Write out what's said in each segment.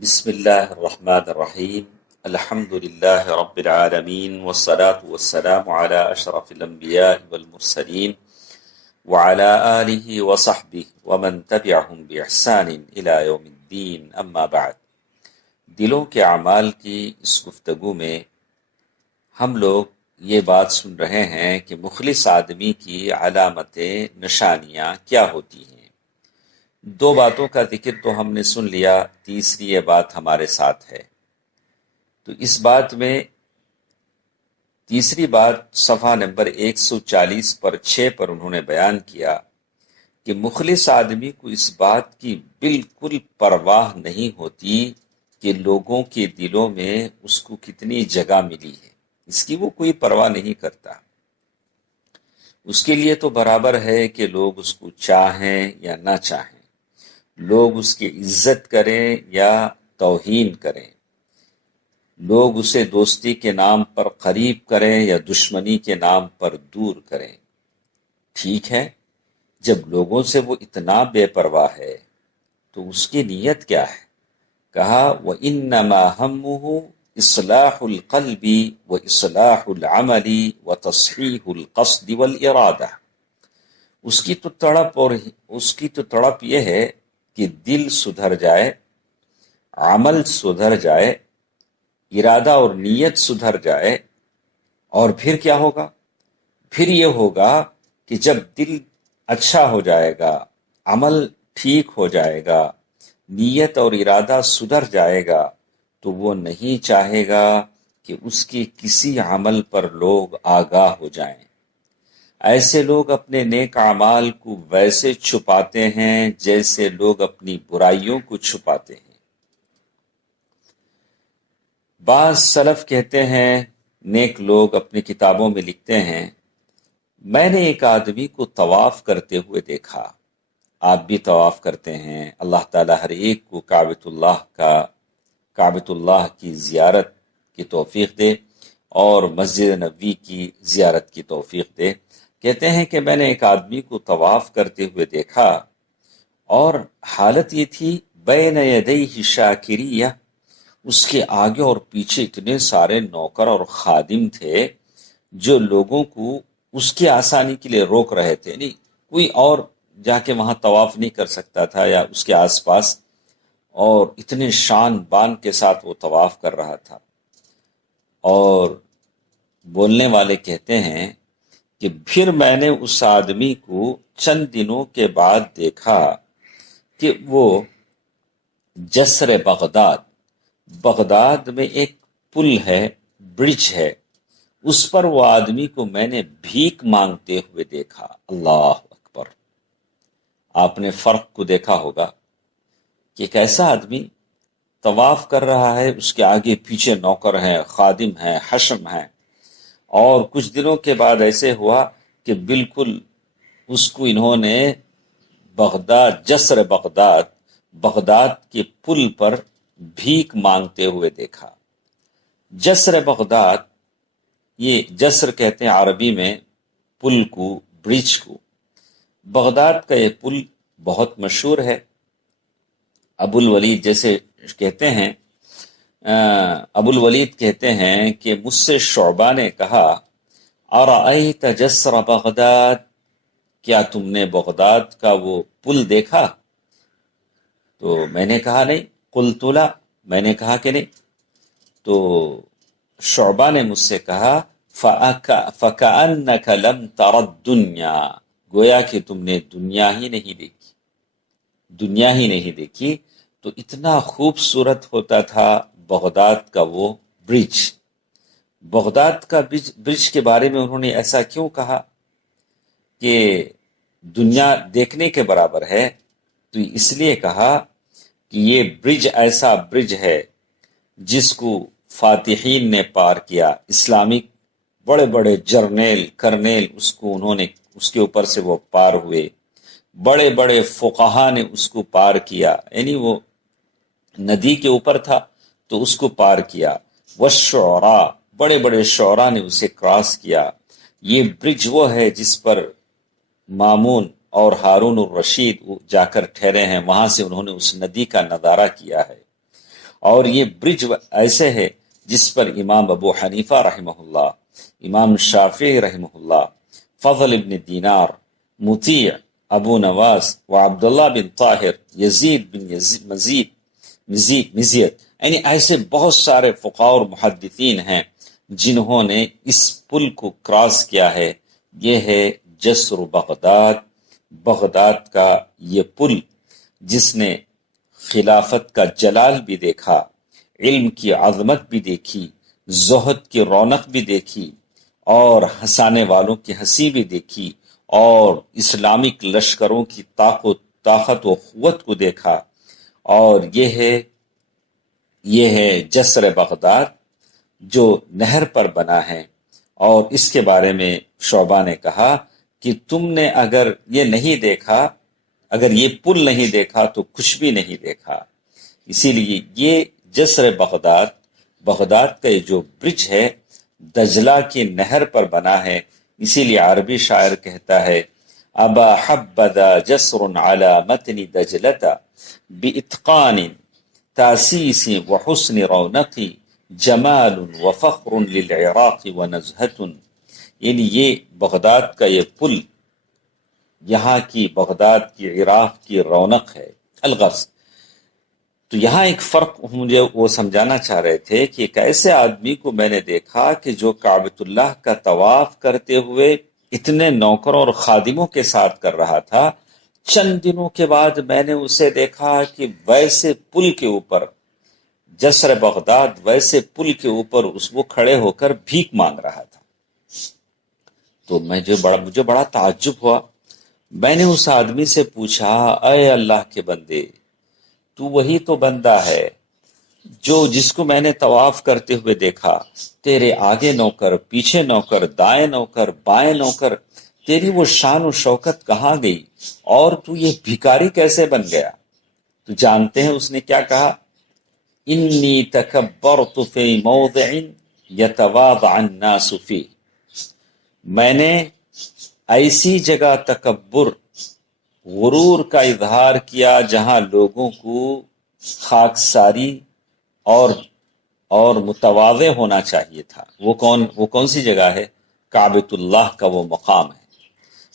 بسم اللہ الرحمن الرحیم الحمد للہ رب العالمین والصلاة والسلام علی اشرف الانبیاء والمرسلین وعلی آلہ وصحبہ ومن تبعہم بإحسان الی یوم الدین اما بعد۔ دلوں کے اعمال کی اس گفتگو میں ہم لوگ یہ بات سن رہے ہیں کہ مخلص آدمی کی علامتیں نشانیاں کیا ہوتی ہیں۔ دو باتوں کا ذکر تو ہم نے سن لیا، تیسری یہ بات ہمارے ساتھ ہے۔ تو اس بات میں تیسری بات صفحہ نمبر 140 پر 6 پر انہوں نے بیان کیا کہ مخلص آدمی کو اس بات کی بالکل پرواہ نہیں ہوتی کہ لوگوں کے دلوں میں اس کو کتنی جگہ ملی ہے، اس کی وہ کوئی پرواہ نہیں کرتا۔ اس کے لیے تو برابر ہے کہ لوگ اس کو چاہیں یا نہ چاہیں، لوگ اس کی عزت کریں یا توہین کریں، لوگ اسے دوستی کے نام پر قریب کریں یا دشمنی کے نام پر دور کریں۔ ٹھیک ہے، جب لوگوں سے وہ اتنا بے پرواہ ہے تو اس کی نیت کیا ہے؟ کہا وَإِنَّمَا هَمُّهُ إِصْلَاحُ الْقَلْبِ وَإِصْلَاحُ الْعَمَلِ وَتَصْحِيحُ الْقَصْدِ وَالْإِرَادَةِ۔ اس کی تو تڑپ یہ ہے کہ دل سدھر جائے، عمل سدھر جائے، ارادہ اور نیت سدھر جائے، اور پھر کیا ہوگا؟ پھر یہ ہوگا کہ جب دل اچھا ہو جائے گا، عمل ٹھیک ہو جائے گا، نیت اور ارادہ سدھر جائے گا، تو وہ نہیں چاہے گا کہ اس کی کسی عمل پر لوگ آگاہ ہو جائیں۔ ایسے لوگ اپنے نیک اعمال کو ویسے چھپاتے ہیں جیسے لوگ اپنی برائیوں کو چھپاتے ہیں۔ بعض سلف کہتے ہیں، نیک لوگ اپنی کتابوں میں لکھتے ہیں، میں نے ایک آدمی کو طواف کرتے ہوئے دیکھا۔ آپ بھی طواف کرتے ہیں، اللہ تعالیٰ ہر ایک کو کعبۃ اللہ کی زیارت کی توفیق دے اور مسجد نبوی کی زیارت کی توفیق دے۔ کہتے ہیں کہ میں نے ایک آدمی کو طواف کرتے ہوئے دیکھا اور حالت یہ تھی بین یدیہ شاکریہ، اس کے آگے اور پیچھے اتنے سارے نوکر اور خادم تھے جو لوگوں کو اس کی آسانی کے لیے روک رہے تھے، نہیں کوئی اور جا کے وہاں طواف نہیں کر سکتا تھا یا اس کے آس پاس، اور اتنے شان بان کے ساتھ وہ طواف کر رہا تھا۔ اور بولنے والے کہتے ہیں کہ پھر میں نے اس آدمی کو چند دنوں کے بعد دیکھا کہ وہ جسر بغداد میں ایک پل ہے، برج ہے، اس پر وہ آدمی کو میں نے بھیک مانگتے ہوئے دیکھا۔ اللہ اکبر! آپ نے فرق کو دیکھا ہوگا کہ ایک ایسا آدمی طواف کر رہا ہے، اس کے آگے پیچھے نوکر ہیں، خادم ہیں، حشم ہیں، اور کچھ دنوں کے بعد ایسے ہوا کہ بالکل اس کو انہوں نے جسر بغداد کے پل پر بھیک مانگتے ہوئے دیکھا۔ جسر بغداد، یہ جسر کہتے ہیں عربی میں پل کو، برج کو۔ بغداد کا یہ پل بہت مشہور ہے۔ ابو الولید جیسے کہتے ہیں، ابو الولید کہتے ہیں کہ مجھ سے شعبہ نے کہا ارأیت جسر بغداد، کیا تم نے بغداد کا وہ پل دیکھا؟ تو میں نے کہا نہیں، قلت لا، میں نے کہا کہ نہیں۔ تو شعبہ نے مجھ سے کہا فَكَأَنَّكَ لَمْ تَرَ الدُّنْيَا، گویا کہ تم نے دنیا ہی نہیں دیکھی۔ تو اتنا خوبصورت ہوتا تھا بغداد کا وہ برج۔ بغداد کا برج کے بارے میں انہوں نے ایسا کیوں کہا کہ دنیا دیکھنے کے برابر ہے؟ تو اس لیے کہا کہ یہ برج ایسا برج ہے جس کو فاتحین نے پار کیا، اسلامک بڑے بڑے جرنیل کرنیل اس کے اوپر سے وہ پار ہوئے، بڑے بڑے فقہا نے اس کو پار کیا، یعنی وہ ندی کے اوپر تھا تو اس کو پار کیا، والشعراء، بڑے بڑے شعراء نے اسے کراس کیا۔ یہ برج وہ ہے جس پر مامون اور ہارون الرشید جا کر ٹھہرے ہیں، وہاں سے انہوں نے اس ندی کا نظارہ کیا ہے۔ اور یہ برج ایسے ہے جس پر امام ابو حنیفہ رحمہ اللہ، امام شافعی رحمہ اللہ، فضل ابن دینار، مطیع، ابو نواز و عبداللہ بن طاہر، یزید بن مزید یعنی ایسے بہت سارے فقہاء اور محدثین ہیں جنہوں نے اس پل کو کراس کیا ہے۔ یہ ہے جسر بغداد، بغداد کا یہ پل جس نے خلافت کا جلال بھی دیکھا، علم کی عظمت بھی دیکھی، زہد کی رونق بھی دیکھی، اور ہنسانے والوں کی ہنسی بھی دیکھی، اور اسلامک لشکروں کی طاقت و قوت کو دیکھا۔ اور یہ ہے جسر بغداد جو نہر پر بنا ہے۔ اور اس کے بارے میں شعبہ نے کہا کہ تم نے اگر یہ نہیں دیکھا، اگر یہ پل نہیں دیکھا تو کچھ بھی نہیں دیکھا۔ اسی لیے یہ جسر بغداد کا یہ جو برج ہے دجلہ کی نہر پر بنا ہے۔ اسی لیے عربی شاعر کہتا ہے ابا حبذا جسر على متن دجلة بإتقان تاسیس وحسن رونق جمال وفخر للعراق ونزهة، یعنی یہ بغداد کا یہ پل یہاں کی بغداد کی عراق کی رونق ہے۔ الغرض تو یہاں ایک فرق مجھے وہ سمجھانا چاہ رہے تھے کہ ایک ایسے آدمی کو میں نے دیکھا کہ جو کعبۃ اللہ کا طواف کرتے ہوئے اتنے نوکروں اور خادموں کے ساتھ کر رہا تھا، چند دنوں کے بعد میں نے اسے دیکھا کہ ویسے پل کے اوپر جسر بغداد، ویسے پل کے اوپر وہ کھڑے ہو کر بھیک مانگ رہا تھا۔ تو مجھے بڑا تعجب ہوا۔ میں نے اس آدمی سے پوچھا اے اللہ کے بندے، تو وہی تو بندہ ہے جس کو میں نے طواف کرتے ہوئے دیکھا، تیرے آگے نوکر، پیچھے نوکر، دائیں نوکر، بائیں نوکر، تیری وہ شان و شوکت کہاں گئی اور تو یہ بھکاری کیسے بن گیا؟ تو جانتے ہیں اس نے کیا کہا؟ انی تکبرت فی موضع یتواضع الناس فیہ، میں نے ایسی جگہ تکبر، غرور کا اظہار کیا جہاں لوگوں کو خاکساری اور متواضع ہونا چاہیے تھا۔ وہ کون سی جگہ ہے؟ کعبۃ اللہ کا وہ مقام ہے۔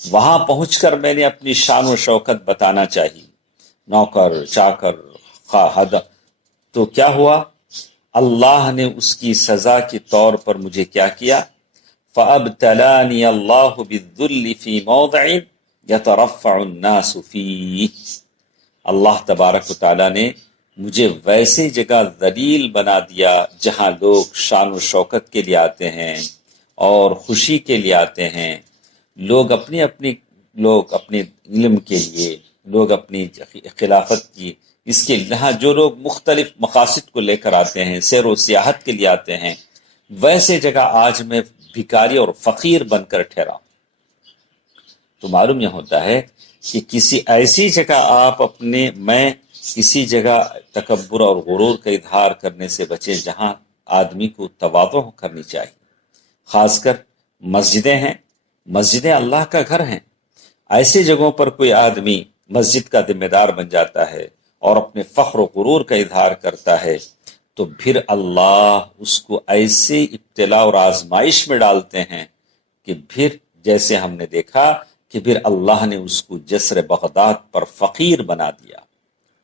وہاں پہنچ کر میں نے اپنی شان و شوکت بتانا چاہیے، نوکر چاکر تو کیا ہوا؟ اللہ نے اس کی سزا کے طور پر مجھے کیا کیا؟ فَأَبْتَلَانِيَ اللَّهُ بِالذُّلِّ فِي مَوْضِعٍ يَتَرَفَّعُ النَّاسُ فِيهِ، اللہ تبارک و تعالیٰ نے مجھے ویسے جگہ ذلیل بنا دیا جہاں لوگ شان و شوکت کے لیے آتے ہیں اور خوشی کے لیے آتے ہیں، لوگ اپنے علم کے لیے، لوگ اپنی خلافت کی اس کے یہاں جو لوگ مختلف مقاصد کو لے کر آتے ہیں، سیر و سیاحت کے لیے آتے ہیں، ویسے جگہ آج میں بھکاری اور فقیر بن کر ٹھہرا۔ تو معلوم یہ ہوتا ہے کہ کسی ایسی جگہ میں کسی جگہ تکبر اور غرور کا اظہار کرنے سے بچے جہاں آدمی کو تواضع کرنی چاہیے۔ خاص کر مسجدیں ہیں، مسجدیں اللہ کا گھر ہیں، ایسے جگہوں پر کوئی آدمی مسجد کا ذمہ دار بن جاتا ہے اور اپنے فخر و غرور کا اظہار کرتا ہے تو پھر اللہ اس کو ایسے ابتلا اور آزمائش میں ڈالتے ہیں کہ پھر جیسے ہم نے دیکھا کہ پھر اللہ نے اس کو جسر بغداد پر فقیر بنا دیا۔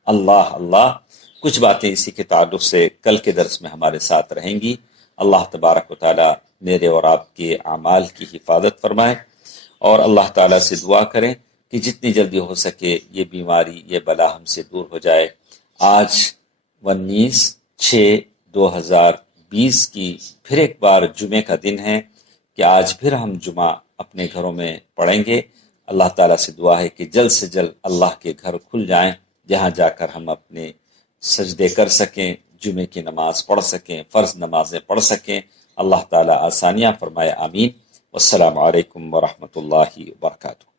اللہ کچھ باتیں اسی کے تعلق سے کل کے درس میں ہمارے ساتھ رہیں گی۔ اللہ تبارک و تعالی میرے اور آپ کے اعمال کی حفاظت فرمائے، اور اللہ تعالیٰ سے دعا کریں کہ جتنی جلدی ہو سکے یہ بیماری، یہ بلا ہم سے دور ہو جائے۔ آج 19/6/2020 کی پھر ایک بار جمعے کا دن ہے کہ آج پھر ہم جمعہ اپنے گھروں میں پڑھیں گے۔ اللہ تعالیٰ سے دعا ہے کہ جلد سے جلد اللہ کے گھر کھل جائیں جہاں جا کر ہم اپنے سجدے کر سکیں، جمعے کی نماز پڑھ سکیں، فرض نمازیں پڑھ سکیں۔ اللہ تعالیٰ آسانیاں فرمائے، آمین۔ والسلام علیکم ورحمۃ اللہ وبرکاتہ۔